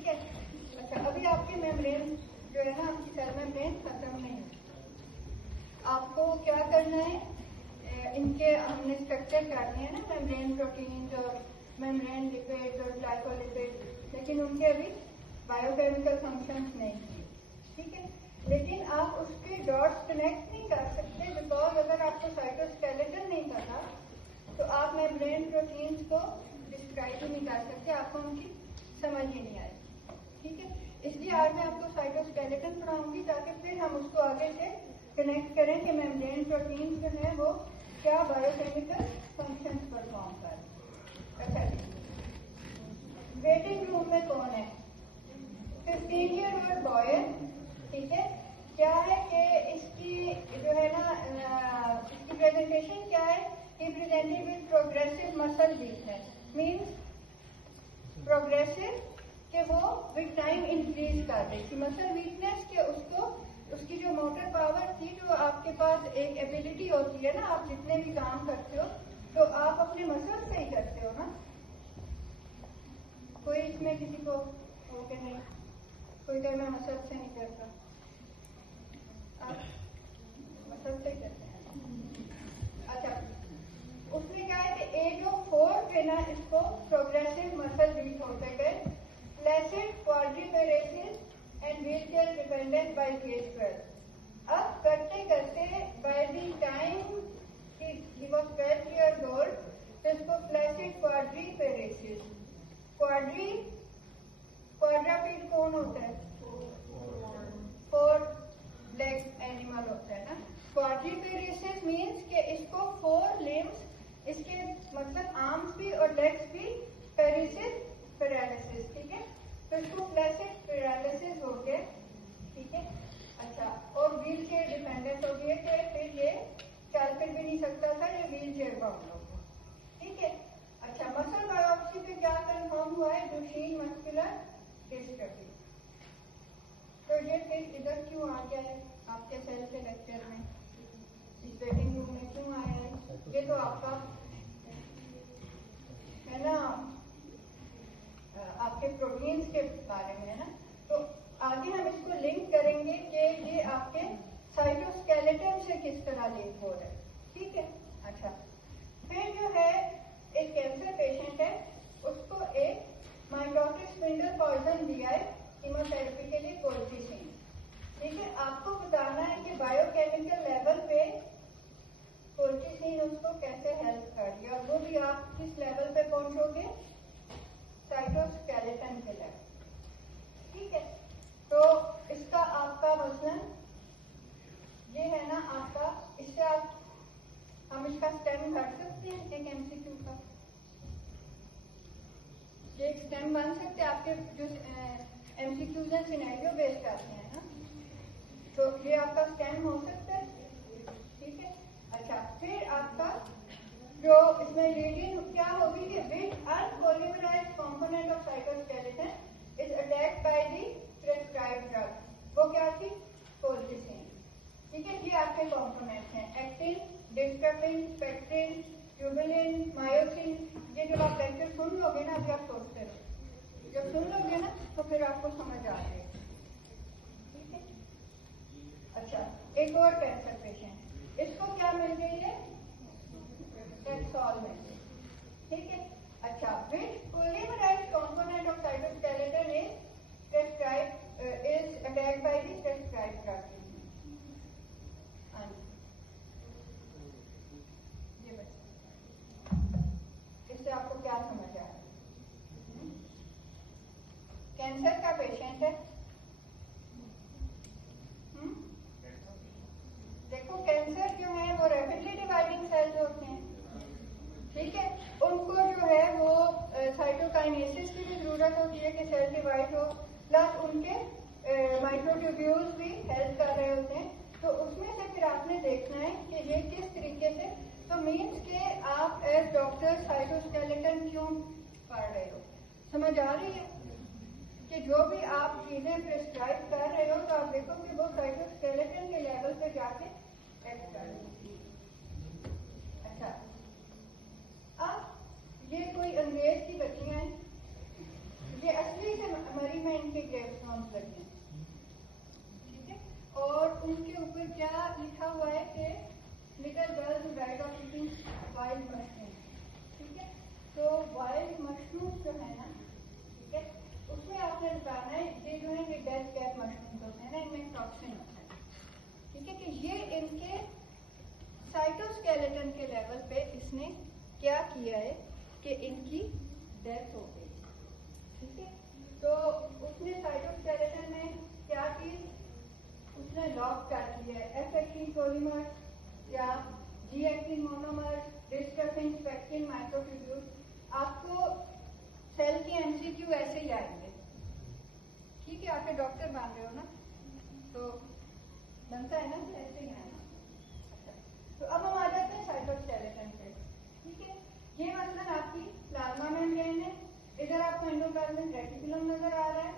ठीक है। अच्छा, अभी आपकी मेम्ब्रेन जो है ना, आपकी सेल मेम्ब्रेन खत्म नहीं है। आपको क्या करना है, इनके हमने स्ट्रक्चर करने हैं ना, मेम्ब्रेन प्रोटीन्स और मेम्ब्रेन लिपिड्स और ग्लाइकोलिपिड्स, लेकिन उनके अभी बायोकेमिकल फंक्शंस नहीं है, ठीक है। लेकिन आप उसके डॉट्स कनेक्ट नहीं कर सकते, बिकॉज अगर आपको साइटोस्केलेटन नहीं पता तो आप मेम्ब्रेन प्रोटीन्स को डिस्क्राइब ही नहीं कर सकते, आपको उनकी समझ ही नहीं आएगी, ठीक है। इसलिए आज मैं आपको साइटोस्केलेटन पढ़ाऊंगी ताकि फिर हम उसको आगे से कनेक्ट करें कि मेम्ब्रेन प्रोटीन्स जो है वो क्या बायोकेमिकल फंक्शंस परफॉर्म कर। अच्छा, वेटिंग रूम में कौन है? 15-year-old बॉय, ठीक है। क्या है कि इसकी जो है ना, इसकी प्रेजेंटेशन क्या है, कि presented with progressive muscle weakness, means progressive कि वो विद टाइम इंक्रीज कर रही थी, मसल वीकनेस के उसको उसकी जो मोटर पावर थी, जो आपके पास एक एबिलिटी होती है ना, आप जितने भी काम करते हो तो आप अपने मसल से ही करते हो ना, कोई इसमें किसी को ओके नहीं, कोई कहे मैं मसल से नहीं करता, आप मसल से ही करते हैं। अच्छा, उसमें क्या है कि एज ऑफ 4 पे ना इसको प्रोग्रेसिव मसल वीक होते गए, flaccid quadriparesis and wheelchair dependent by age 12। अब करते करते by the time he was 12 years old, तो इसको फ्लैसिड क्वाड्रिपेरेसिस, क्वाड्रापीड कौन होता है? 4 लेग एनिमल होता है ना। क्वाड्रिपेरेसिस मीन्स कि इसको 4 लिम्स, इसके मतलब आर्म्स भी और लेग्स भी, पेरिसिस पैरालिसिस, ठीक है। तो इसको फ्लैसिड पैरालिसिस हो गया, ठीक है। अच्छा, और व्हील चेयर डिपेंडेंट हो गया कि फिर ये चल फिर भी नहीं सकता था, ये व्हील चेयर प्रॉब्लम हुआ, ठीक है। अच्छा, मसल बायोप्सी पे क्या कंफर्म हुआ है? डुशेन मस्कुलर डिस्ट्रॉफी। तो ये फिर इधर क्यों आ गया है आपके सेल के लेक्चर में, इस वेटिंग रूम में क्यों आया है? ये तो आपका है ना, आपके प्रोटीन्स के बारे में है ना। तो आगे हम इसको लिंक करेंगे कि ये आपके साइटोस्केलेटन से किस तरह लिंक हो रहा है, ठीक है। अच्छा, फिर जो है एक कैंसर पेशेंट है, उसको एक माइटोटिक स्पिंडल पॉइजन दिया है कीमोथेरेपी के लिए, कोल्चिसिन, ठीक है। आपको बताना है कि बायोकेमिकल लेवल पे कोल्चिसिन उसको कैसे हेल्प कर रही है, और वो भी आप किस लेवल पे पहुंचोगे? साइटोस्केलेटन के लेवल, ठीक है। तो इसका आपका मसलन ये है ना आपका, इससे आप हम इसका स्टेम कर सकते हैं, एक एमसीक्यू का ये एक स्टेम बन सकते हैं आपके जो एमसीक्यूज हैं सिनेरियो बेस्ड आते हैं ना, तो ये आपका स्टेम हो सकता है, ठीक है। अच्छा, फिर आपका जो इसमें रीडिंग क्या होगी कि which unpolymerised component of cytoskeleton is attacked by the prescribed drug, वो क्या थी? कोल्चिसिन, ठीक है। ये आपके कंपोनेंट्स हैं, actin, dystrophin, pectin, tubulin, myosin. ये जब आप लेक्चर सुन लोगे ना, अभी आप सोचते रहो, जब सुन लोगे ना तो फिर आपको समझ आ जाएगी, ठीक है। अच्छा, एक और कैंसर पेशेंट, इसको क्या मिल गई है? टैक्सॉल मिल गई, ठीक है। अच्छा, which polymerised component of cytoskeleton is prescribed is attacked by the prescribed drug? इससे आपको क्या समझ आया? कैंसर का पेशेंट है, देखो कैंसर जो है वो रैपिडली डिवाइडिंग सेल्स होते हैं, ठीक है। उनको जो है वो साइटोकाइनेसिस की भी जरूरत होती है कि सेल डिवाइड हो, प्लस उनके माइक्रोट्यूब्यूल्स भी हेल्प कर रहे होते हैं। तो उसमें से फिर आपने देखना है कि ये किस तरीके से, तो मीन्स के आप एज डॉक्टर साइटोस्केलेटन क्यों पढ़ रहे हो, समझ आ रही है कि जो भी आप चीजें प्रिस्क्राइब कर रहे हो तो आप देखो कि वो साइटोस्केलेटन के लेवल पे जाके एक्ट कर रहे हो। अच्छा, अब ये कोई अंग्रेज की बच्चियां हैं, ये असली से मरी में इनके ग्रेवस्टोन्स लगे हैं, ठीक है। और उनके ऊपर क्या लिखा हुआ है कि little girl who died of eating wild mushroom, ठीक है। तो वाइल्ड मशरूम जो है ना, ठीक है, उसमें आपने बताना है ये जो है ये डेथ कैट मशरूम होते हैं ना, इनमें टॉक्सिन होता है, ठीक है, कि ये इनके साइटोस्केलेटन के लेवल पे इसने क्या किया है कि इनकी डेथ हो गई, ठीक है। तो उसने साइटोस्केलेटन में क्या चीज उसने लॉक कर दिया है, एफ एक्टिन पॉलीमर या जी एक्टिन मोनोमर, डिस्ट्रफिन, स्पेक्टिन, माइक्रोट्यूब्यूल। आपको सेल के एमसीक्यू ऐसे ही आएंगे, ठीक है, आपके डॉक्टर मान रहे हो ना, तो बनता है ना, तो ऐसे ही आना। तो अब हम आ जाते हैं साइटोस्केलेटन पे, ठीक है। ये मतलब आपकी प्लाज्मा मेम्ब्रेन है, इधर आपको एंडोप्लाज्मिक रेटिकुलम नजर आ रहा है,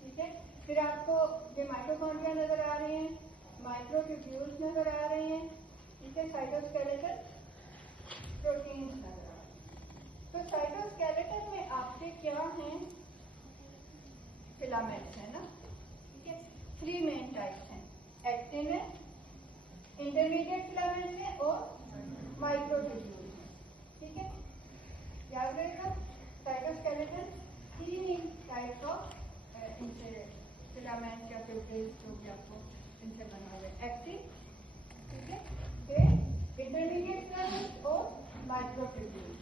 ठीक है। फिर आपको ये माइटोकॉन्ड्रिया नजर आ रहे हैं, माइक्रोट्यूब्यूल्स नजर आ रहे हैं, ठीक है, साइटोस्केलेटन प्रोटीन्स नजर आ रहे हैं। तो साइटोस्केलेटन में आपके क्या हैं, फिलामेंट्स है ना, ठीक है। 3 मेन टाइप्स हैं, एक्टिन है, इंटरमीडिएट फिलामेंट है और माइक्रोट्यूब्यूल है, ठीक है। याद रखिएगा साइटोस्केलेटन 3 टाइप्स ऑफ इनसे फिलामेंट या ट्यूब्यूल्स जो भी आपको इनसे बना हुआ है, एक्टिन, ठीक है, फिर इंटरमीडिएट फिलामेंट और माइक्रोट्यूब्यूल।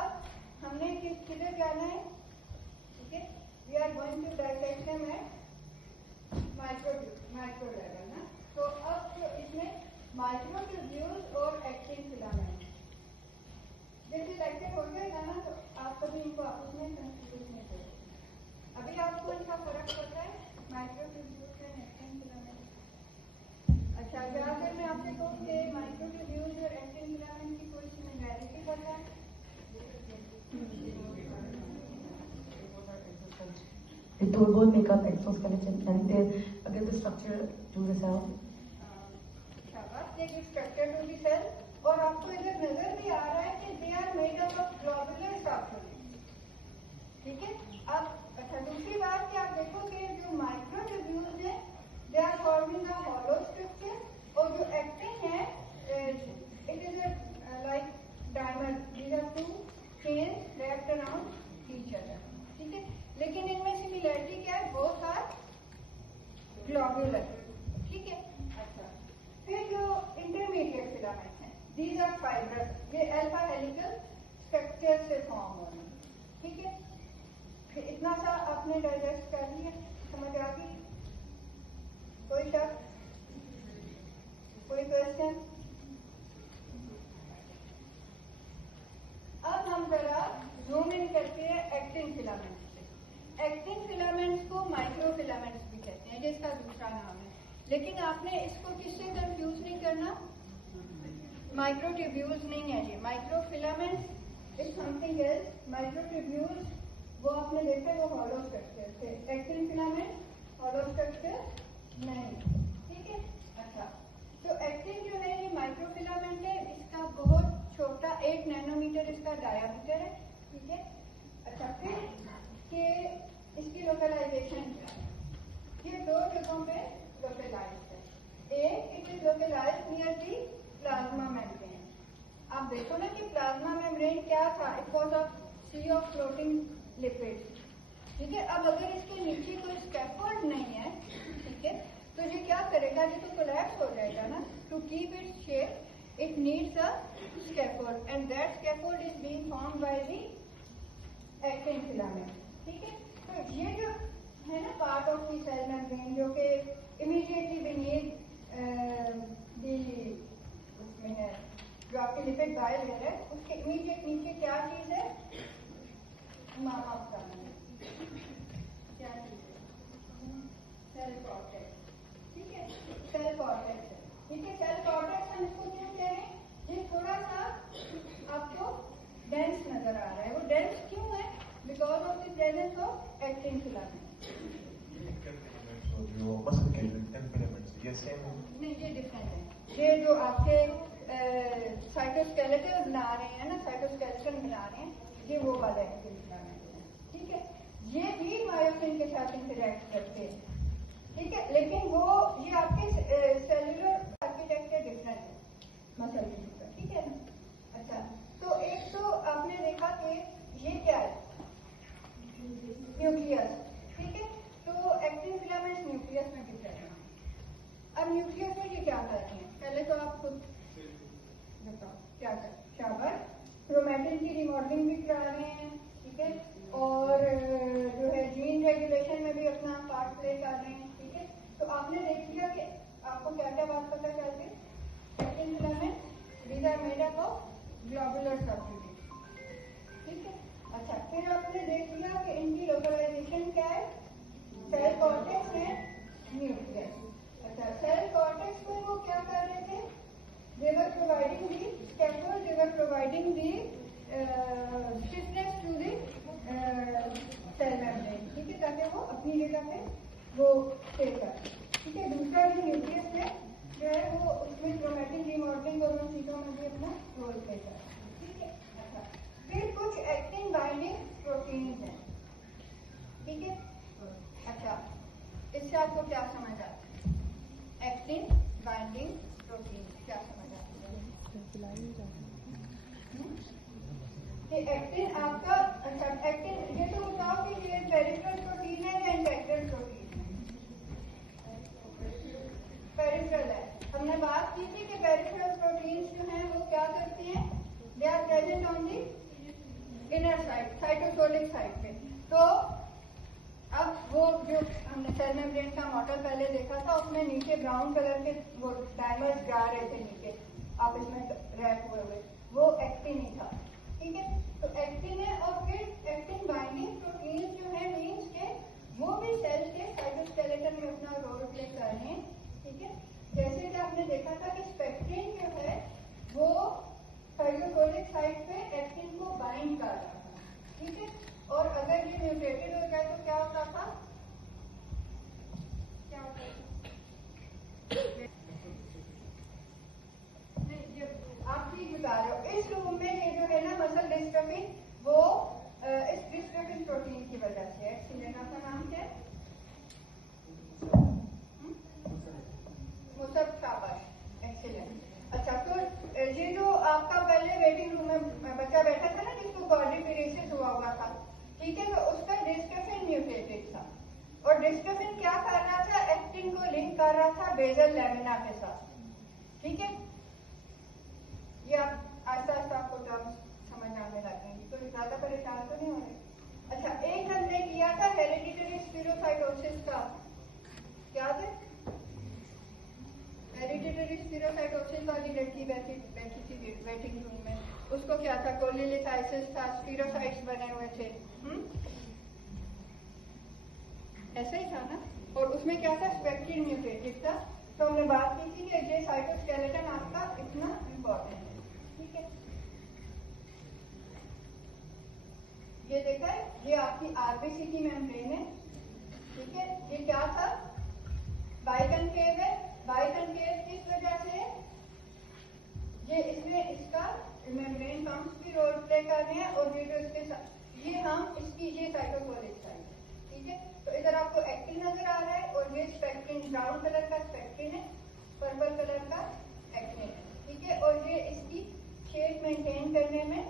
अब हमने किधर जाना है, ठीक है, we are going to dissect them at micro level ना। तो अब जो इसमें माइक्रोट्यूब्यूल्स और एक्टिन फिलामेंट जैसे लेक्चर हो जाएगा ना, तो आप कभी इनको आपस में कंफ्यूज नहीं करेंगे। अभी आपको इनका फर्क पता है, माइक्रोट्यूब्यूल्स और एक्टिन फिलामेंट। अच्छा, अगर मैं आपसे कहूँ कि माइक्रोट्यूब्यूल्स और एक्टिन फिलामेंट की कोई सिमिलैरिटी पता है? They both make up exoskeleton and they give the structure to the cell. They give structure to the cell और आपको इधर नजर भी आ रहा है कि they are made up of globular structures, ठीक है। अब अच्छा दूसरी बात कि आप देखो कि जो माइक्रोट्यूब्यूल्स है they are forming a hollow structure और जो एक्टिन है it is a like diamond, these are 2 chains wrapped around each other, ठीक है। लेकिन इनमें सिमिलरिटी क्या है, बोथ आर ग्लोब्यूलर, ठीक है। अच्छा, फिर जो इंटरमीडिएट फिलामेंट हैं, दीज आर फाइब्रस, ये अल्फा हेलिकल स्ट्रक्चर से फॉर्म हो रहे हैं, ठीक है। फिर इतना सा आपने डाइजेस्ट कर लिया, समझ आ गई? कोई शक, कोई क्वेश्चन? अब हम जरा जूम इन करते हैं एक्टिन फिलामेंट से। एक्टिन फिलामेंट्स को माइक्रो फिलामेंट्स भी कहते हैं, जिसका दूसरा नाम है, लेकिन आपने इसको किससे कंफ्यूज नहीं करना, माइक्रोट्यूब्यूल्स नहीं है ये, micro filaments is something else, microtubules वो आपने देखा वो हॉलो स्ट्रक्चर थे, एक्टिन फिलामेंट हॉलो स्ट्रक्चर नहीं, ठीक है। अच्छा, तो एक्टिन जो है ये माइक्रो फिलामेंट है, इसका बहुत छोटा 1 नैनोमीटर इसका डायामीटर है, ठीक है। अच्छा, फिर के इसकी लोकलाइजेशन क्या है, ये 2 जगहों पे लोकलाइज्ड है। एक, it is localised near the plasma membrane. आप देखो ना कि प्लाज्मा मेम्ब्रेन क्या था, it was a sea of floating lipids, ठीक है। अब अगर इसके नीचे कोई स्कैफोल्ड नहीं है, ठीक है, तो ये क्या करेगा, ये तो कोलैप्स हो जाएगा ना। To keep its shape it needs a scaffold and that scaffold is being formed by the actin filament, ठीक है। तो ये जो है ना part of the cell membrane जो कि इमीडिएटली बीनीथ उसमें है, जो आपके लिपिड बाइलेयर है, उसके इमीडिएट नीचे क्या चीज है, मामा क्या चीज है, सेल कॉर्टेक्स, ठीक है, सेल कॉर्टेक्स है, ठीक है। सेल कॉर्टेक्स हम इसको क्यों कह रहे हैं, ये थोड़ा सा आपको डेंस नजर आ रहा है, वो डेंस क्यों है, because of the presence of actin filament. जो मसल के फिलामेंट्स ये सेम नहीं, ये डिफरेंट है, ये जो आपके साइटोस्केलेटन बना रहे हैं ना, साइटोस्केलेटन बना रहे हैं, ये वो वाला एक्टिन फिलामेंट है, ठीक है। ये भी मायोसाइट इनके साथ इंटरेक्ट करते हैं, ठीक है। लेकिन वो ये आपके सेलुलर आर्किटेक्चर डिफरेंट है मसल टिश्यू का, ठीक है ना। अच्छा, तो एक तो आपने देखा कि ये क्या है, न्यूक्लियस, ठीक है। तो एक्टिन फिलामेंट्स न्यूक्लियस में डिफरेंट है। अब न्यूक्लियस में ये क्या करते हैं, पहले तो आप खुद बताओ क्या कर, शाबाश, क्रोमैटिन की रिमॉडलिंग भी करा रहे हैं, ठीक है, और जो है जीन रेगुलेशन में भी अपना पार्ट प्ले कर रहे हैं, ठीक है। तो आपने देख लिया कि आपको क्या क्या बात पता चलती है। Actin filament these are made up of globular substitute, ठीक है। अच्छा, फिर आपने देख लिया कि इनकी लोकलाइजेशन क्या है, सेल कॉर्टेक्स है, न्यूक्लियस। अच्छा, सेल कॉर्टेक्स में वो क्या कर रहे थे, they were providing the scaffold, they were providing the stiffness to the cell membrane, ठीक है, ताकि वो अपनी जगह पे वो स्टे कर, ठीक है। दूसरा जो न्यूक्लियस में जो है वो उसमें क्रोमैटिन रिमॉडलिंग और उन चीजों में भी अपना रोल प्ले कर, ठीक है। अच्छा, फिर कुछ एक्टिन बाइंडिंग प्रोटीन्स हैं, ठीक है। अच्छा, इससे आपको क्या समझ आता है, एक्टिन बाइंडिंग प्रोटीन क्या समझ आता है कि एक्टिन आपका, अच्छा एक्टिन ये तो बताओ कि ये पेरिफेरल प्रोटीन है या इंटेग्रल प्रोटीन है, पेरिफेरल है। हमने बात की थी कि पेरिफेरल प्रोटीन्स जो हैं वो क्या करती हैं, they are present on the inner side, cytosolic side पे। तो अब वो जो हमने सेल मेम्ब्रेन का मॉडल पहले देखा था उसमें नीचे ब्राउन कलर के वो डायमंड्स जा रहे थे नीचे आप इसमें रैप हुए हुए, वो एक्टिन ही था, ठीक है। तो एक्टिन है, और फिर एक्टिन बाइंडिंग प्रोटीन जो है मीन्स के वो भी सेल के साइटोस्केलेटन में अपना रोल प्ले कर रहे हैं, ठीक है। जैसे कि आपने देखा था कि स्पेक्ट्रिन जो है वो साइटोसोलिक साइड पे एक्टिन को बाइंड कर रहा था, ठीक है। और अगर ये म्यूटेटेड हो जाए तो क्या होता था, क्या होता था, नहीं आप ठीक बता रहे हो। इस रूम में ये जो है ना मसल डिस्ट्रॉफी, वो इस डिस्ट्रॉफिन प्रोटीन की वजह से, एक्सीलेना का नाम क्या है, मुसब, शाबाश, एक्सीलेंट। अच्छा, तो ये जो आपका पहले वेटिंग रूम में बच्चा बैठा था ना जिसको क्वाड्रिपेरेसिस हुआ था, ठीक है, तो उसका डिस्ट्रॉफिन म्यूटेटेड था, और डिस्ट्रॉफिन क्या कर रहा था, एक्टिन को लिंक कर रहा था बेसल लैमिना के साथ, ठीक है। ये आप आहिस्ता आहिस्ता आपको टर्म्स समझ आने लगेंगे, तो ज्यादा परेशान तो नहीं हो रहे। अच्छा, एक हमने किया था हेरिडिटरी स्पीरोसाइटोसिस का, याद है, हेरिडिटरी स्पीरोसाइटोसिस वाली लड़की बैठी थी वेटिंग रूम में, उसको क्या था, कोलिलिथाइसिस था, स्पीरोसाइट्स बने हुए थे, ऐसा ही था ना। और उसमें क्या था, स्पेक्ट्रिन म्यूटेटेड था। तो हमने बात की थी कि ये साइटोस्केलेटन आपका इतना इम्पोर्टेंट है, ठीक है। ये देखा है, ये आपकी आरबीसी की मेम्ब्रेन है, ठीक है। ये क्या था, बाइकनकेव है, बाइकनकेव किस वजह से, ये इसमें इसका मेम्ब्रेन पंप्स भी रोल प्ले कर रहे हैं, और ये जो इसके साथ ये हम इसकी ये साइटोसोलिक साइड, ठीक है। तो इधर आपको एक्टिन नजर आ रहा है, और ये स्पेक्ट्रिन, ब्राउन कलर का स्पेक्ट्रिन है, पर्पल कलर का एक्टिन है, ठीक है। और ये इसकी शेप मेंटेन करने में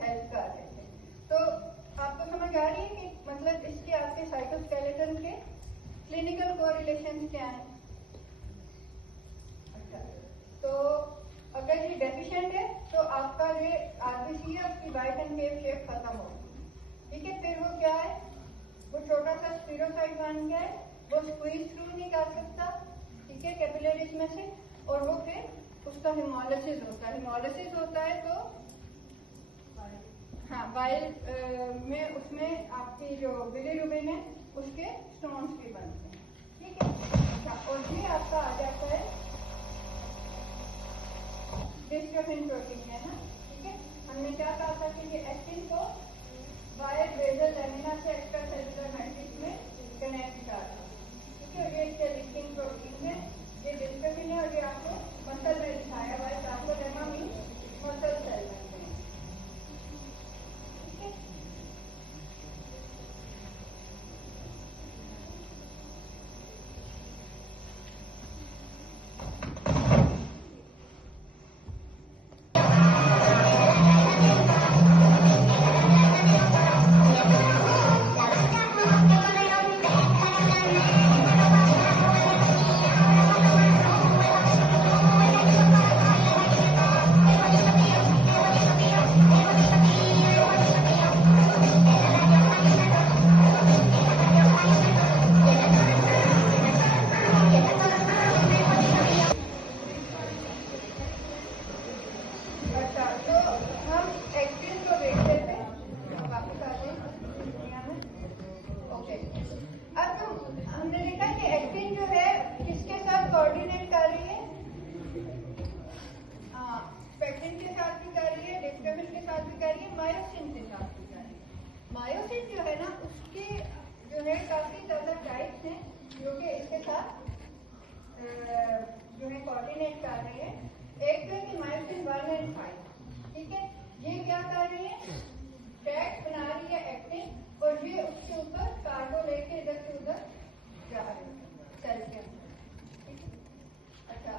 हेल्प कर रहे थे। तो आपको समझ आ रही है कि मतलब इसके आपके साइटोस्केलेटन के क्लिनिकल कोरिलेशन क्या है। अच्छा, तो अगर ये डेफिशिएंट है तो आपका ये आरबीसी है उसकी बाइकनकेव शेप खत्म होगी, ठीक है। फिर वो क्या है, वो छोटा सा स्पीरोसाइट बन गया है, वो स्क्वीज थ्रू नहीं कर सकता, ठीक है, कैपिलरीज में से, और वो फिर उसका हिमोलिसिस होता है। हिमोलिसिस होता है तो हाँ, बाइल में उसमें आपकी जो बिलिरुबिन है उसके स्टोन्स भी बनते हैं, ठीक है। अच्छा, और ये आपका आ जाता है डिस्ट्रॉफिन प्रोटीन है ना, ठीक है। हमने क्या कहा था कि ये एक्टिन को वायर बेसल लैमिना से एक्स्ट्रा सेलुलर मैट्रिक्स में कनेक्ट कर रहा है, ठीक है। ये इसके लिंकिंग प्रोटीन है, ये डिस्ट्रॉफिन है, और ये आपको मसल में दिखाया हुआ है, आपको लेमा मीन मसल सेल बनते हैं, ठीक है। जो कि इसके साथ जो है कोऑर्डिनेट कर रही है। एक तो है कि मायोसिन 1 और 5, ठीक है, ये क्या कर रही है, टैग बना रही है एक्टिन, और ये उसके ऊपर कार्गो लेके इधर से उधर जा रही है सेल के अंदर, ठीक है। अच्छा,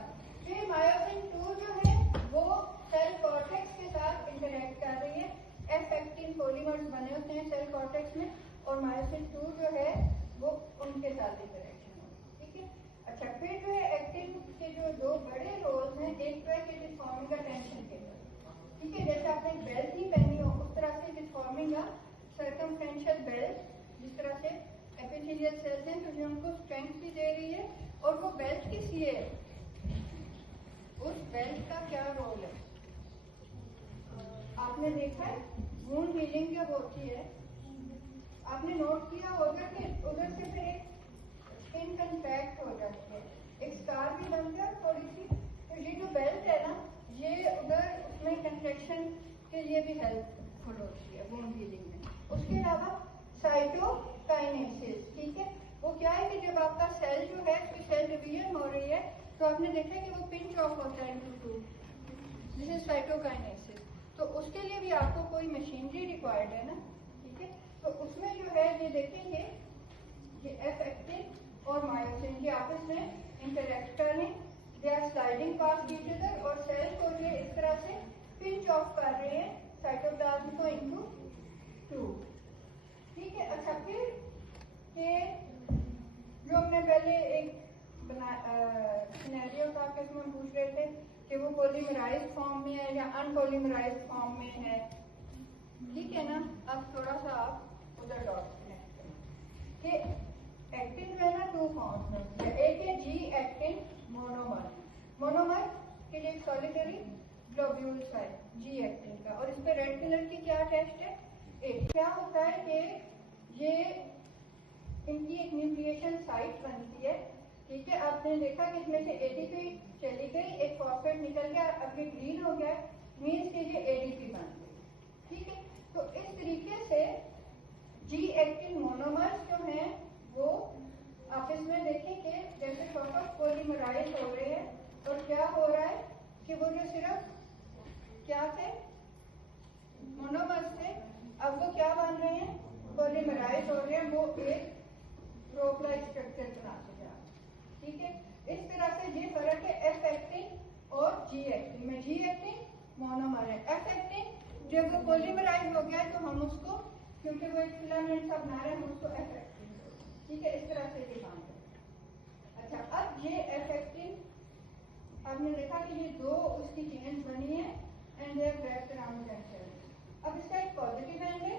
फिर मायोसिन 2 जो है वो सेल कॉर्टेक्स के साथ इंटरेक्ट कर रही है। एफ एक्टिन पॉलीमर्स बने होते हैं सेल कॉर्टेक्स में, और मायोसिन 2 जो है वो उनके साथ इंटरेक्शन हो, ठीक है। अच्छा, फिर जो है एक्टिन के जो दो बड़े रोल्स हैं, एक तो है कि it is forming a tension cable, ठीक है, जैसे आपने बेल्ट नहीं पहनी हो उस तरह से it is forming a circumferential belt, जिस तरह से एपिथेलियल सेल्स हैं तो ये उनको स्ट्रेंथ भी दे रही है। और वो बेल्ट किस लिए है, उस बेल्ट का क्या रोल है, आपने देखा है वुंड हीलिंग जब होती है, आपने नोट किया होगा कि उधर से फिर एक स्किन कंट्रैक्ट हो जाती है, एक स्कार भी बनती है थोड़ी सी, तो ये जो बेल्ट है ना ये उधर उसमें कंट्रैक्शन के लिए भी हेल्पफुल होती है वुंड हीलिंग में। उसके अलावा साइटोकाइनेसिस, ठीक है, वो क्या है कि जब आपका सेल जो है उसकी सेल डिवीजन हो रही है तो आपने देखा है कि वो पिंच ऑफ होता है इनटू 2, दिस इज साइटोकाइनेसिस। तो उसके लिए भी आपको कोई मशीनरी रिक्वायर्ड है ना, ठीक है, तो उसमें जो है ये देखेंगे ये एफ एक्टिन और मायोसिन ये आपस में इंटरेक्ट कर रहे हैं, they are sliding past each other, और सेल को ये इस तरह से पिंच ऑफ कर रहे हैं साइटोप्लाज्म को इनटू 2, ठीक है। अच्छा, फिर के जो हमने पहले एक सिनेरियो था कि उसमें पूछ रहे थे कि वो पॉलीमराइज्ड फॉर्म में है या अनपॉलीमराइज्ड फॉर्म में है, ठीक है ना। अब थोड़ा सा आप उधर डॉट कनेक्ट करें कि एक्टिन जो है ना 2 फॉर्म्स में होती है, एक है जी एक्टिन मोनोमर, मोनोमर के लिए सॉलिटरी ग्लोब्यूल्स है जी एक्टिन का, और इस पे रेड कलर की क्या टेस्ट है, एक क्या होता है कि ये इनकी एक न्यूक्लिएशन साइट बनती है, ठीक है। आपने देखा कि इसमें से एटीपी चली गई, एक फॉस्फेट निकल गया, अब ये ग्रीन हो गया, मीन्स के ये एडीपी बन गई, ठीक है। तो इस तरीके से जी एक्टिन मोनोमर्स जो हैं वो आप इसमें देखें कि जैसे वापस पॉलीमराइज हो रहे हैं, और क्या हो रहा है कि वो जो सिर्फ क्या थे मोनोमर्स थे, अब वो क्या बन रहे हैं, पॉलीमराइज हो रहे हैं, वो एक ग्रुप-लाइक स्ट्रक्चर बनाते जा रहे हैं, ठीक है। इस तरह से ये फर्क है एफ एक्टिन और जी एक्टिन में। जी एक्टिन मोनोमर है, एफ एक्टिन जब वो पॉलीमराइज हो गया तो हम उसको, क्योंकि वो एक फिलामेंट सा बना रहे हैं, हम उसको एफ एक्टिन, ठीक है, इस तरह से ये काम है। अच्छा, अब ये एफ एक्टिन आपने देखा कि ये 2 उसकी चेन्स बनी है and they have wrapped around themselves. अब इसका एक पॉजिटिव एंड है,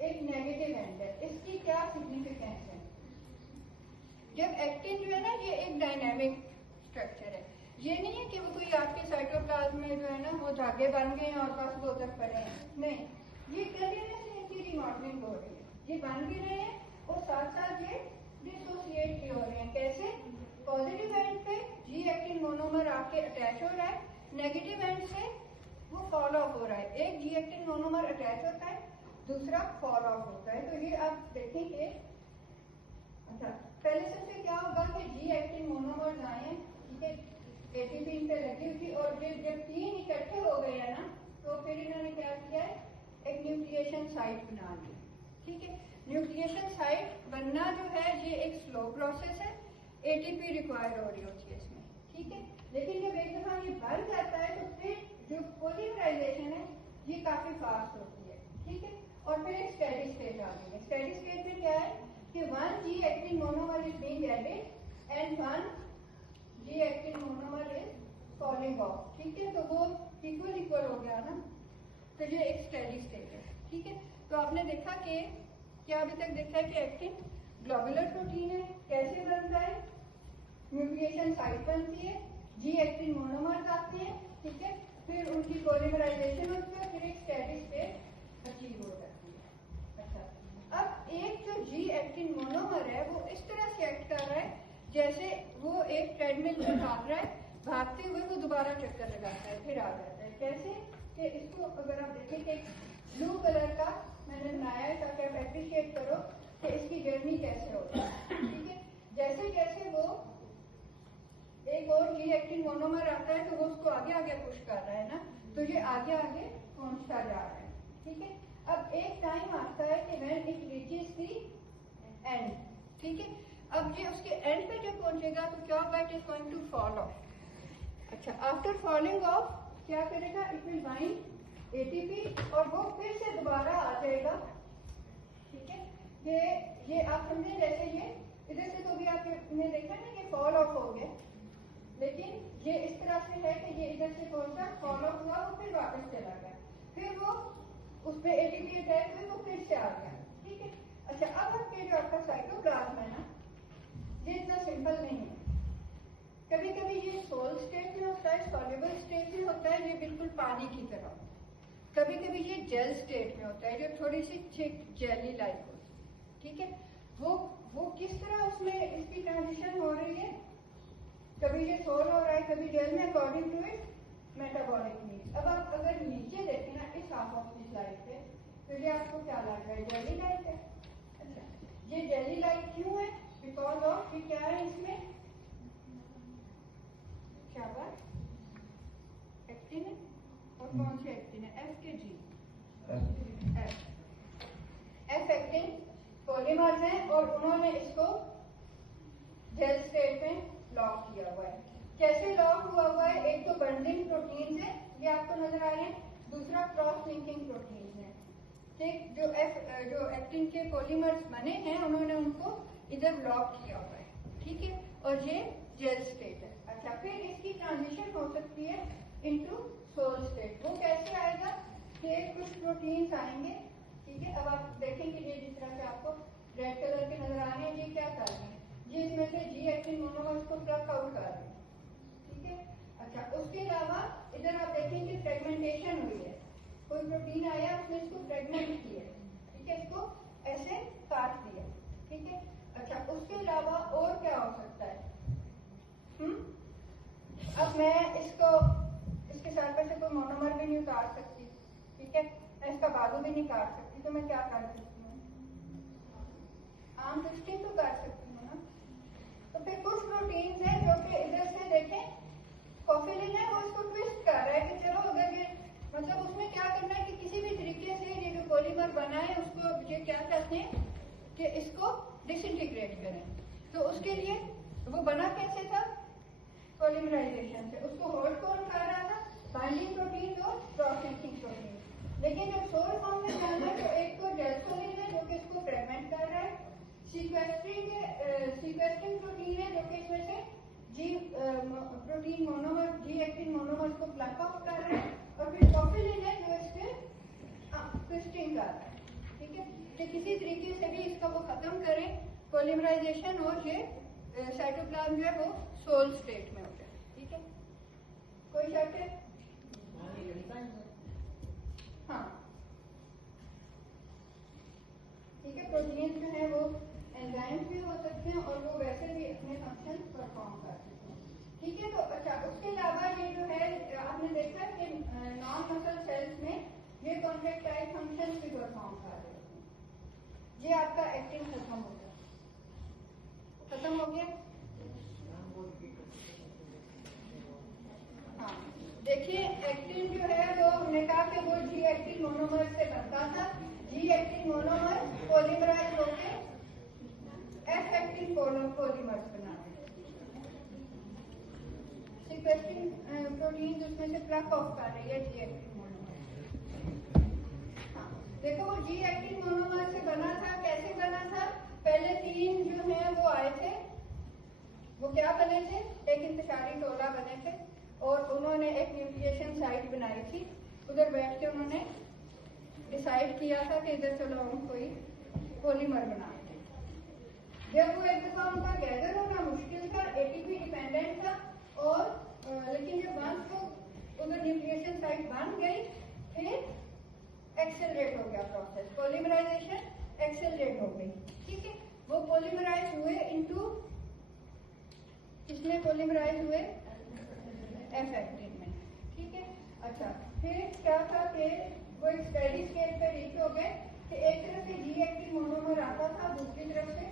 एक नेगेटिव एंड है, इसकी क्या सिग्निफिकेंस है। जब एक्टिन जो है ना ये एक डायनामिक स्ट्रक्चर है, ये नहीं है कि वो कोई आपके साइटोप्लाज्म में जो है ना वो धागे बन गए हैं और बस वो उधर पड़े हैं, नहीं, ये कंटिन्यूसली इनकी रिमॉडलिंग हो रही है, ये बन भी रहे हैं और साथ साथ ये डिसोसिएट भी हो रहे हैं। कैसे, पॉजिटिव एंड पे जी एक्टिन मोनोमर आपके अटैच हो रहा है, नेगेटिव एंड से वो फॉल ऑफ हो रहा है, एक जी एक्टिन मोनोमर अटैच होता है, दूसरा फॉल ऑफ होता है। तो ये आप देखेंगे, अच्छा पहले सबसे क्या होगा कि जी एक्टिन मोनोमर्स आए हैं, ठीक है, एटीपी पे लगी हुई थी, और जब 3 इकट्ठे हो गए हैं ना तो फिर इन्होंने क्या किया है, एक न्यूक्लिएशन साइट बना ली, ठीक है। न्यूक्लिएशन साइट बनना जो है ये एक स्लो प्रोसेस है, एटीपी रिक्वायर हो रही होती है इसमें, ठीक है। लेकिन जब एक दफा ये बन जाता है तो फिर जो पॉलीमराइजेशन है ये काफी फास्ट होती है, ठीक है, और फिर एक स्टेडी स्टेट आ गई है। स्टेडी स्टेट में क्या है कि 1 G actin monomer is being added and 1 G actin monomer is falling off, ठीक है, तो वो इक्वल हो गया ना, तो ये एक स्टेडी स्टेट है, ठीक है। तो आपने देखा कि क्या अभी तक देखा है कि एक्टिन ग्लोबुलर प्रोटीन है, कैसे बनता है, न्यूक्लिएशन साइट बनती है, जी एक्टिन मोनोमर्स आते हैं, ठीक है, फिर उनकी पॉलीमराइजेशन होती है, फिर एक स्टेडी स्टेट अचीव हो जाती है। अच्छा, अब एक जो जी एक्टिन मोनोमर है वो इस तरह से एक्ट कर रहा है जैसे वो एक ट्रेडमिल में भाग रहा है, भागते हुए वो दोबारा चक्कर लगाता है, फिर आ जाता है। कैसे कि इसको अगर आप देखें कि ब्लू कलर का मैंने बनाया है ताकि आप एप्रिशिएट करो कि इसकी जर्नी कैसे होती है, ठीक है। जैसे जैसे ठीक है। अब एक टाइम आता है कि when it reaches the end, ठीक है। अब ये उसके एंड पे जब पहुंचेगा तो क्या होगा, it is going to fall off. अच्छा, आफ्टर फॉलिंग ऑफ क्या करेगा, इट विल बाइंड एटीपी और वो फिर से दोबारा आ जाएगा, ठीक है। ये आप समझे, जैसे ये इधर से तो भी आपने देखा ना कि फॉल ऑफ हो गया, लेकिन ये इस तरह से है कि ये इधर से कौन सा फॉल ऑफ हुआ, वो फिर वापस चला गया, फिर वो उस पर एटीपी अटैच हुई, वो फिर से आ गया, ठीक है। अच्छा, अब आपके जो आपका साइटोप्लाज्म है ना, ये इतना सिंपल नहीं है। कभी कभी ये सोल स्टेट में होता है, सॉल्युबल स्टेट में होता है, ये बिल्कुल पानी की तरह। कभी कभी ये जेल स्टेट में होता है, जो थोड़ी सी थिक जेली लाइक होती है, ठीक है। वो किस तरह उसमें इसकी ट्रांजिशन हो रही है, कभी ये सोल हो रहा है, कभी जेल में, according to it metabolic needs. अब आप अगर नीचे देखें ना इस हाफ ऑफ दिस लाइफ पे, तो ये आपको क्या लग रहा है, जेली लाइक है। अच्छा, ये जेली लाइक क्यों है, बिकॉज ऑफ ये क्या है, इसमें क्या बात, एक्टिन है, और कौन सी एक्टिन है, एफ के जी, एफ एक्टिन पॉलीमर्स हैं, और उन्होंने इसको जेल स्टेट में लॉक किया हुआ है। कैसे लॉक हुआ हुआ है, एक तो बंडलिंग प्रोटीन है, ये आपको नजर आ रहे हैं, दूसरा क्रॉस लिंकिंग प्रोटीन है, ठीक। जो एक्टिन के पॉलीमर्स बने हैं, उन्होंने उनको इधर लॉक किया हुआ है, ठीक है, और ये जेल स्टेट है। अच्छा, फिर इसकी ट्रांजिशन हो सकती है इनटू सोल स्टेट। वो कैसे आएगा कि कुछ प्रोटीन्स आएंगे, ठीक है। अब आप देखेंगे ये जिस तरह से आपको रेड कलर के नजर आ रहे हैं, ये क्या कर रहे हैं, ये इसमें से जी एक्टिन मोनोमर्स को प्लग आउट कर रहे हैं, ठीक है। अच्छा, उसके अलावा इधर आप देखेंगे फ्रेगमेंटेशन हुई है, कोई प्रोटीन आया, उसने इसको फ्रेगमेंट किया, ठीक है, इसको ऐसे काट दिया, ठीक है। अच्छा, उसके अलावा और क्या हो सकता है, अब मैं इसके साथ पे से कोई मोनोमर भी नहीं काट सकती, ठीक है, मैं इसका बाजू भी नहीं काट सकती, तो मैं क्या कर सकती हूँ, आर्म ट्विस्टिंग तो कर सकती हूँ ना। तो फिर कुछ प्रोटीन्स हैं जो कि इधर से देखें, कोफिलिन है, वो इसको ट्विस्ट कर रहा है कि चलो अगर ये, मतलब उसमें क्या करना है कि किसी भी तरीके से ये जो पॉलीमर बना है उसको ये क्या करते हैं कि इसको डिसइंटीग्रेट करें। तो उसके लिए वो बना कैसे था, पॉलीमराइजेशन से। उसको होल्ड कौन कर रहा था, बाइंडिंग प्रोटीन और क्रॉस लिंकिंग प्रोटीन। लेकिन जब सोल फॉर्म में जाना है तो एक तो जेलसोलिन है जो कि इसको फ्रेगमेंट कर रहा है, सीक्वेस्ट्रिंग प्रोटीन है जो कि इसमें से जी प्रोटीन मोनोमर, जी एक्टिन मोनोमर को प्लग ऑफ कर रहा है, और फिर कोफिलिन है जो इसके ट्विस्टिंग कर रहा है, ठीक है, कि किसी तरीके से भी इसका वो खत्म करें पॉलीमराइजेशन, और ये साइटोप्लाज्म जो है वो सोल स्टेट में होता है, ठीक है। कोई शक है, हाँ, ठीक है। प्रोटीन जो है वो एंजाइम्स भी हो सकते हैं, और वो वैसे भी अपने फंक्शन परफॉर्म कर सकते हैं, ठीक है। तो अच्छा, उसके अलावा ये जो है आपने देखा कि नॉन मसल सेल्स में ये कॉन्ट्रैक्टाइल फंक्शन भी परफॉर्म कर रहे हैं। ये आपका एक्टिन खत्म हो गया, खत्म हो गया। हाँ, देखिए एक्टिन जो है वो हमने कहा कि वो जी एक्टिन मोनोमर से बनता था, जी एक्टिन मोनोमर पॉलीमराइज होके एफ एक्टिन पॉलीमर्स बनाते हैं, सीक्वेस्ट्रिंग प्रोटीन उसमें से प्लग ऑफ कर रही है जी एक्टिन मोनोमर। हाँ, देखो वो जी एक्टिन मोनोमर से बना था, कैसे बना था, पहले 3 जो है वो आए थे, वो क्या बने थे, एक इंतशारी टोला बने थे, और उन्होंने एक न्यूक्लिएशन साइट बनाई थी, उधर बैठ के उन्होंने डिसाइड किया था कि इधर चलो हम कोई पॉलीमर बनाते हैं। जब वो एक दफा उनका गैदर होना मुश्किल था, एटीपी डिपेंडेंट था, और लेकिन जब वंस वो उधर न्यूक्लिएशन साइट बन गई, फिर एक्सेलरेट हो गया प्रोसेस, पॉलीमराइजेशन एक्सेलरेट हो गई, ठीक है। वो पॉलीमराइज हुए इनटू, इसमें पॉलीमराइज हुए एफ एक्टिन में, ठीक है। अच्छा, फिर क्या था कि वो एक स्टेडी स्टेट पे रीच हो गए कि एक तरफ से जी एक्टिन मोनोमर आता था, दूसरी तरफ से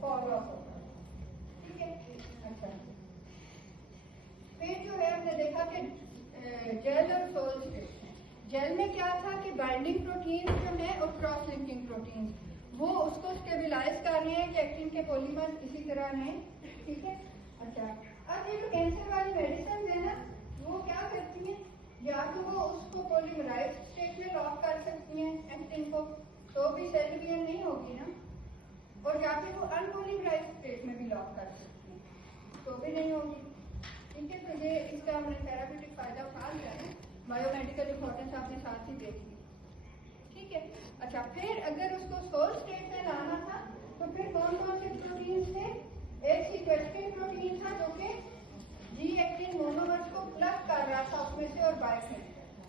फॉल ऑफ होता था, ठीक है। अच्छा, फिर जो है हमने देखा कि जेल और सोल स्टेट है। जेल में क्या था कि बाइंडिंग प्रोटीन जो है और क्रॉस लिंकिंग प्रोटीन वो उसको स्टेबिलाईज कर रहे हैं कि एक्टिन के पॉलीमर इसी तरह रहें, ठीक है। अच्छा, अब ये जो कैंसर वाली मेडिसिन है ना, वो क्या करती हैं, या तो वो उसको पॉलीमराइज स्टेट में लॉक कर सकती हैं एक्टिन को, तो भी सेल डिवीजन नहीं होगी ना, और या फिर वो अनपॉलीमराइज स्टेट में भी लॉक कर सकती हैं, तो भी नहीं होगी, ठीक है। तो ये इसका हमने थेराप्यूटिक फायदा उठा लिया है, बायोमेडिकल इंपॉर्टेंस आपने साथ ही देख ली, ठीक है। अच्छा, फिर अगर उसको सोल स्टेट में लाना था तो फिर कौन कौन से प्रोटीन थे, एक सीक्वेस्टिंग प्रोटीन था जो कि जी एक्टिन मोनोमर्स को प्लग कर रहा था उसमें से और बाइंड कर रहा था।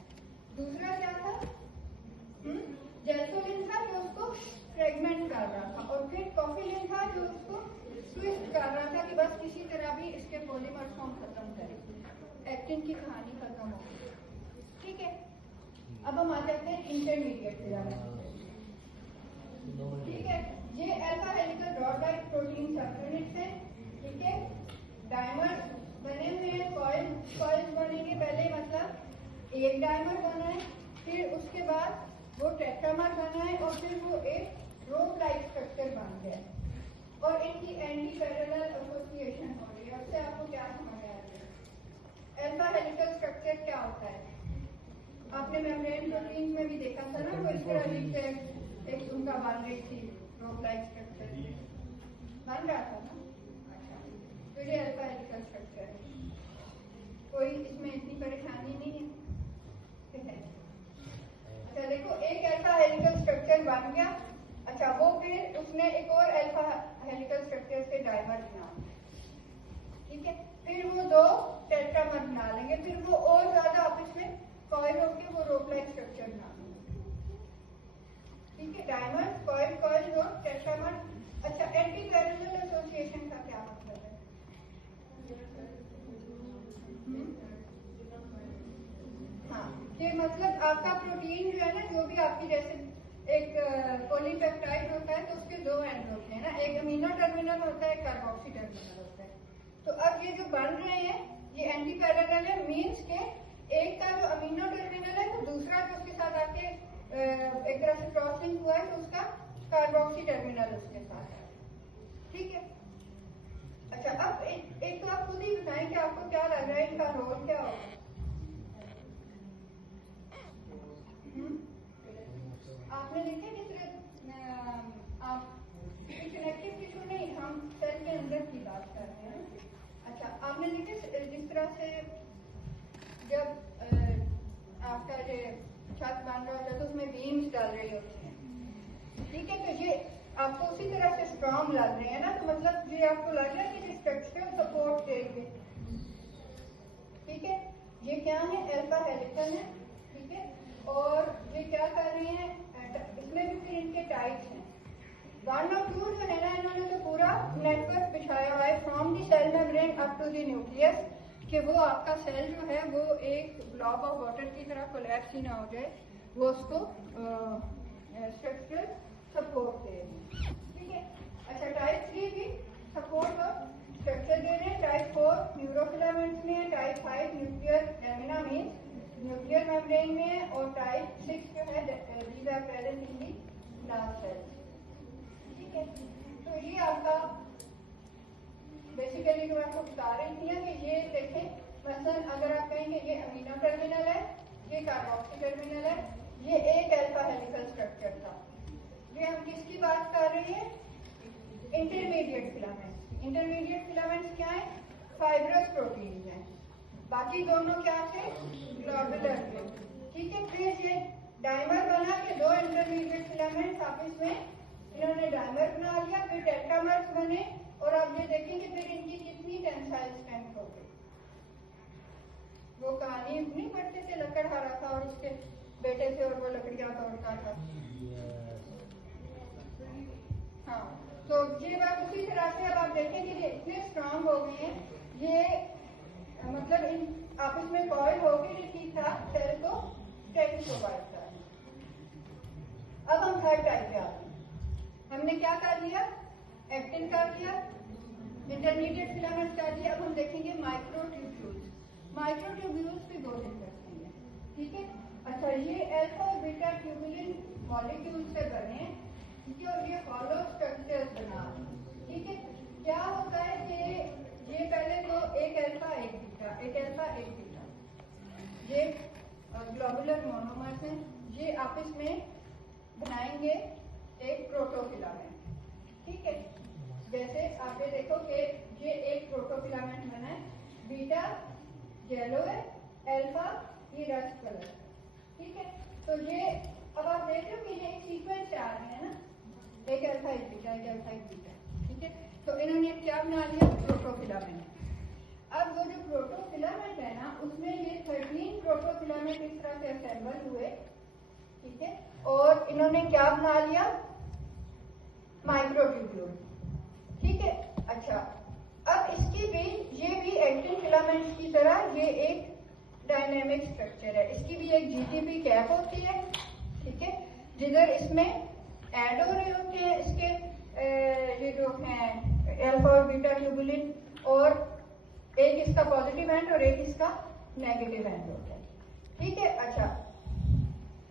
दूसरा क्या था, जेल्टोलिन था जो उसको फ्रेगमेंट कर रहा था, और फिर कॉफिलिन था जो उसको ट्विस्ट कर रहा था कि बस किसी तरह भी इसके पॉलीमर्स को हम खत्म करें, एक्टिन की कहानी खत्म हो गई, ठीक है। अब हम आ जाते हैं इंटरमीडिएट फिलामेंट, ठीक है। ये alpha helical rod like protein subunits हैं, ठीक है। डायमर्स बने हुए हैं, कॉइल्स बनेंगे, पहले मतलब एक डायमर बना है, फिर उसके बाद वो टेट्रामर बना है, और फिर वो एक रोप लाइक स्ट्रक्चर बन गया है, और इनकी एंटी पैरेलल एसोसिएशन हो रही है। उससे आपको क्या समझ आ रही है, अल्फा हेलिकल स्ट्रक्चर क्या होता है, आपने मेम्ब्रेन प्रोटीन में भी देखा था ना, कोई इस तरह एक उनका बन रही थी रोप लाइक स्ट्रक्चर बन रहा था ना। अच्छा, तो ये अल्फा हेलिकल स्ट्रक्चर है, कोई इसमें इतनी परेशानी नहीं है। अच्छा देखो, एक अल्फा हेलिकल स्ट्रक्चर बन गया, अच्छा वो फिर उसने एक और अल्फा हेलिकल स्ट्रक्चर से डायमर बना, ठीक है। फिर वो दो टेट्रामर बना लेंगे, फिर वो और ज्यादा आपस में कॉइल होके वो रोप लाइक स्ट्रक्चर बना लेंगे, ठीक है। डायमर, कॉइल, कॉइल, रोप, टेट्रामर। अच्छा, एंटी पैरेलल एसोसिएशन का क्या मतलब है, हाँ, ये मतलब आपका प्रोटीन जो है ना, जो भी आपकी जैसे एक पॉलीपेप्टाइड होता है तो उसके दो एंड होते हैं ना, एक अमीनो टर्मिनल होता है, एक कार्बोक्सी टर्मिनल होता है। तो अब ये जो बन रहे हैं ये एंटी पैरेलल है, मीन्स के एक का जो अमीनो टर्मिनल है वो दूसरा जो उसके साथ आके एक तरह से क्रॉसिंग हुआ है तो उसका कार्बोक्सी टर्मिनल उसके साथ है, ठीक है। अच्छा, अब एक तो आप खुद ही बताएं कि आपको क्या लग रहा है इनका रोल क्या होगा, आपने देखे किस तरह आप कनेक्टिव टिश्यू नहीं, हम सेल के अंदर की बात कर रहे हैं। अच्छा, आपने देखे जिस तरह से जब आपका जो छत बन रहा होता है तो उसमें बीम्स डाल रही होती हैं, ठीक है। तो ये आपको उसी तरह से स्ट्रॉन्ग लग रहे हैं ना, तो मतलब ये आपको लग रहा है कि स्ट्रक्चरल सपोर्ट देंगे, ठीक है। ये क्या है, अल्फा हेलिकल है, ठीक है। और ये क्या कर रहे हैं, इसमें भी फिर इनके टाइप्स हैं, 1 और 2 जो है ना, इन्होंने तो पूरा नेटवर्क बिछाया हुआ है from the cell membrane up to the nucleus, कि वो आपका सेल जो है वो एक ब्लॉब ऑफ वाटर की तरह कोलैप्स ही ना हो जाए, वो उसको स्ट्रक्चरल सपोर्ट दे, ठीक है। अच्छा, टाइप 3 भी सपोर्ट और स्ट्रक्चर दे रहे हैं, टाइप 4 न्यूरोफिलामेंट्स में है, type 5 nuclear lamina means nuclear membrane में, और टाइप 6 जो है these are present in the nerve cells, ठीक है। तो ये आपका बेसिकली जो मैं आपको बता रही थी कि ये देखें, मसलन अगर आप कहेंगे ये अमीनो टर्मिनल है, ये कार्बोक्सी टर्मिनल है, ये एक अल्फा हेलिकल स्ट्रक्चर था, ये हम किसकी बात कर रहे हैं, इंटरमीडिएट फिलामेंट्स। इंटरमीडिएट फिलामेंट्स क्या है, फाइब्रस प्रोटीन है, बाकी दोनों क्या थे, ग्लोबुलर थे, ठीक है। फिर ये डायमर बना के दो इंटरमीडिएट फिलामेंट्स आपस में इन्होंने डायमर बना लिया, फिर टेट्रामर्स बने, और आप ये देखेंगे फिर इनकी कितनी टेंसाइल स्ट्रेंथ हो गई। वो कहानी नहीं पढ़ते थे, लकड़हारा था और उसके बेटे से और वो लकड़ियां तोड़ता था, हाँ। तो ये बात उसी तरह से अब आप देखेंगे ये इतने स्ट्रांग हो गए हैं, ये मतलब इन आपस में कॉइल हो गए, ये ठीक ठाक सेल को स्ट्रेंथ प्रोवाइड कर। अब हम थर्ड टाइप पे आते हैं, हमने क्या कर लिया, एक्टिन कर लिया, इंटरमीडिएट फिलामेंट कर लिया। अब हम देखेंगे माइक्रोट्यूब्यूल्स। माइक्रोट्यूब्यूल्स भी बहुत इंटरेस्टिंग है, ठीक है। अच्छा, ये अल्फा और बीटा ट्यूबुलिन मॉलिक्यूल से बने हैं, ठीक है, और ये हॉलो स्ट्रक्चर बना, ठीक है। क्या होता है कि ये पहले तो एक अल्फा एक बीटा, एक अल्फा एक बीटा, ये ग्लोबुलर मोनोमर्स हैं, ये आपस में बनाएंगे एक प्रोटोफिलामेंट, ठीक है। जैसे आप ये देखो कि ये एक प्रोटोफिलामेंट बना है, बीटा येलो है, अल्फा ये रस्ट कलर, ठीक है। तो ये अब आप देख रहे हो कि ये एक सीक्वेंस से आ रहे हैं ना, एक अल्फा एक बीटा, एक अल्फा एक बीटा, ठीक है। तो इन्होंने क्या बना लिया, प्रोटोफिलामेंट। अब वो जो प्रोटोफिलामेंट है ना, उसमें ये 13 प्रोटोफिलामेंट इस तरह से असेंबल हुए, ठीक है, और इन्होंने क्या बना लिया, माइक्रोट्यूब्यूल, ठीक है। अच्छा, अब इसकी भी ये भी एक्टिन फिलामेंट की तरह ये एक डायनेमिक स्ट्रक्चर है, इसकी भी एक जीटीपी कैप होती है, ठीक है, जिधर इसमें ऐड हो रहे होते हैं इसके ये जो हैं अल्फा और बीटा ट्यूबुलिन, और एक इसका पॉजिटिव एंड और एक इसका नेगेटिव एंड होता है, ठीक है। अच्छा,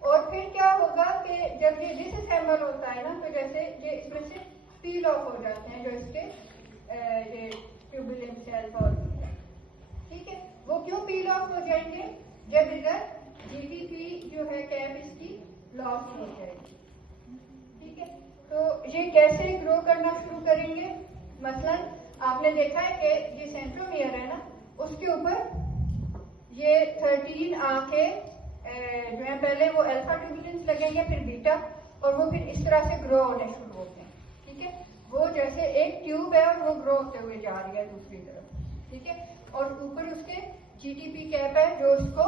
और फिर क्या होगा कि जब ये डिसअसेंबल होता है ना, तो जैसे ये इसमें से पील ऑफ हो जाते हैं जो इसके ये ट्यूबुलिन से अल्फा और बीटा, ठीक है। वो क्यों पील ऑफ हो जाएंगे, जब इधर जीटीपी जो है कैप इसकी लॉस हो जाएगी, ठीक है। तो ये कैसे ग्रो करना शुरू करेंगे, मसलन आपने देखा है कि ये सेंट्रोमियर है ना, उसके ऊपर ये 13 आके जो है पहले वो अल्फा ट्यूबुलेंस लगेंगे, फिर बीटा, और वो फिर इस तरह से ग्रो होने शुरू होते हैं, ठीक है। वो जैसे एक ट्यूब है और वो ग्रो होते हुए जा रही है दूसरी तरफ, ठीक है, और ऊपर उसके जीटीपी कैप है जो उसको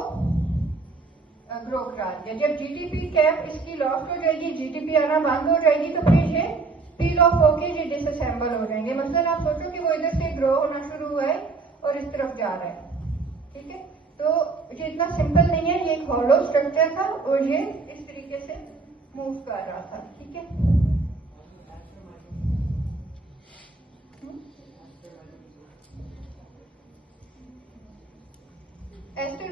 ग्रो करा दिया। जब जीटीपी कैप इसकी लॉस्ट हो जाएगी, जीटीपी आना बंद हो जाएगी, तो फिर ये पील ऑफ होके ये डिसअसेंबल हो जाएंगे। मतलब आप सोचो कि वो इधर से ग्रो होना शुरू हुआ है और इस तरफ जा रहा है, ठीक है। तो ये इतना सिंपल नहीं है, ये एक हॉलो स्ट्रक्चर था और ये इस तरीके से मूव कर रहा था, ठीक है। एस्टर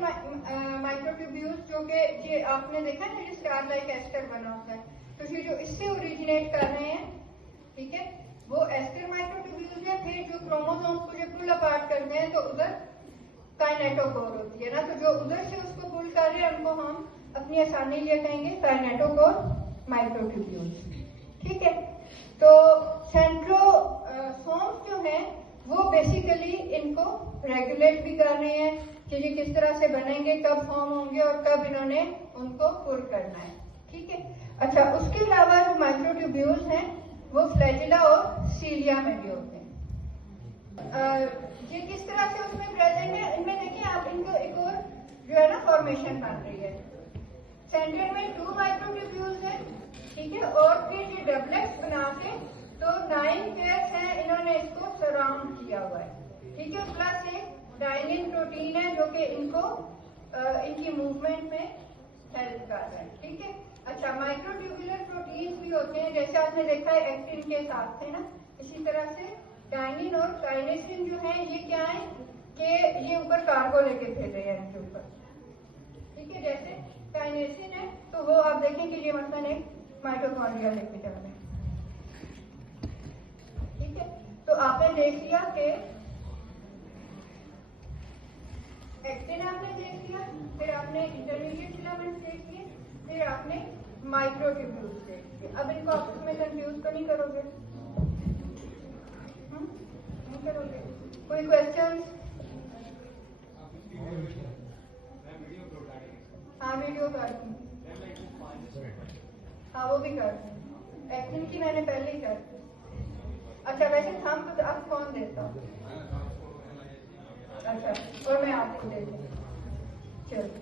माइक्रोट्यूब्यूल्स जो कि ये आपने देखा है ना, ये स्टार लाइक एस्टर बना होता है, तो ये जो इससे ओरिजिनेट कर रहे हैं, ठीक है, वो एस्टर माइक्रोट्यूब्यूल्स है। फिर जो क्रोमोसोम्स को जब पुल अपार्ट करते हैं तो उधर काइनेटोकोर होती है ना, तो जो उधर से उसको पुल कर रहे हैं उनको हम अपनी आसानी लिए कहेंगे काइनेटोकोर माइक्रोट्यूब्यूल्स, ठीक है। तो सेंट्रोसोम्स जो हैं वो बेसिकली इनको रेगुलेट भी कर रहे हैं कि ये किस तरह से बनेंगे, कब फॉर्म होंगे और कब इन्होंने उनको पुल करना है, ठीक है। अच्छा, उसके अलावा जो माइक्रोट्यूब्यूल्स हैं वो फ्लैजिला और सीलिया में भी होते हैं। ये किस तरह से उसमें प्रेजेंट है, इनमें देखिए आप, इनको एक और जो है ना फॉर्मेशन बन रही है। सेंटर में 2 माइक्रोट्यूब्यूल्स हैं, ठीक है, और फिर ये डबलेट्स बना के तो 9 पेयर्स हैं, इन्होंने इसको सराउंड किया हुआ है, ठीक है। प्लस एक डाइनिन प्रोटीन है जो कि इनको इनकी मूवमेंट में हेल्प कर रहा है, ठीक है। अच्छा, माइक्रोट्यूबुलर प्रोटीन्स भी होते हैं, जैसे आपने देखा है एक्टिन के साथ थे ना, इसी तरह से डाइनिन और काइनेसिन जो है ये क्या है कि ये ऊपर कार्गो लेके फिर रहे हैं इनके ऊपर, ठीक है। जैसे काइनेसिन है तो वो आप देखें कि ये मतलब एक माइटोकॉन्ड्रिया लेके चल रहे हैं, ठीक है। तो आपने देख लिया कि एक्टिन आपने देख लिया, फिर आपने इंटरमीडिएट फिलामेंट्स देख लिए, फिर आपने माइक्रोट्यूब्यूल्स देख लिए। अब इनको आपस में कंफ्यूज तो नहीं करोगे, नहीं करोगे? कोई क्वेश्चंस? हाँ, वीडियो कर दी, हाँ वो भी कर दी, एक्टिन की मैंने पहले ही कर दी। अच्छा, वैसे थंब तो अब कौन देता? अच्छा, और मैं आपको दे दूँ, चलो।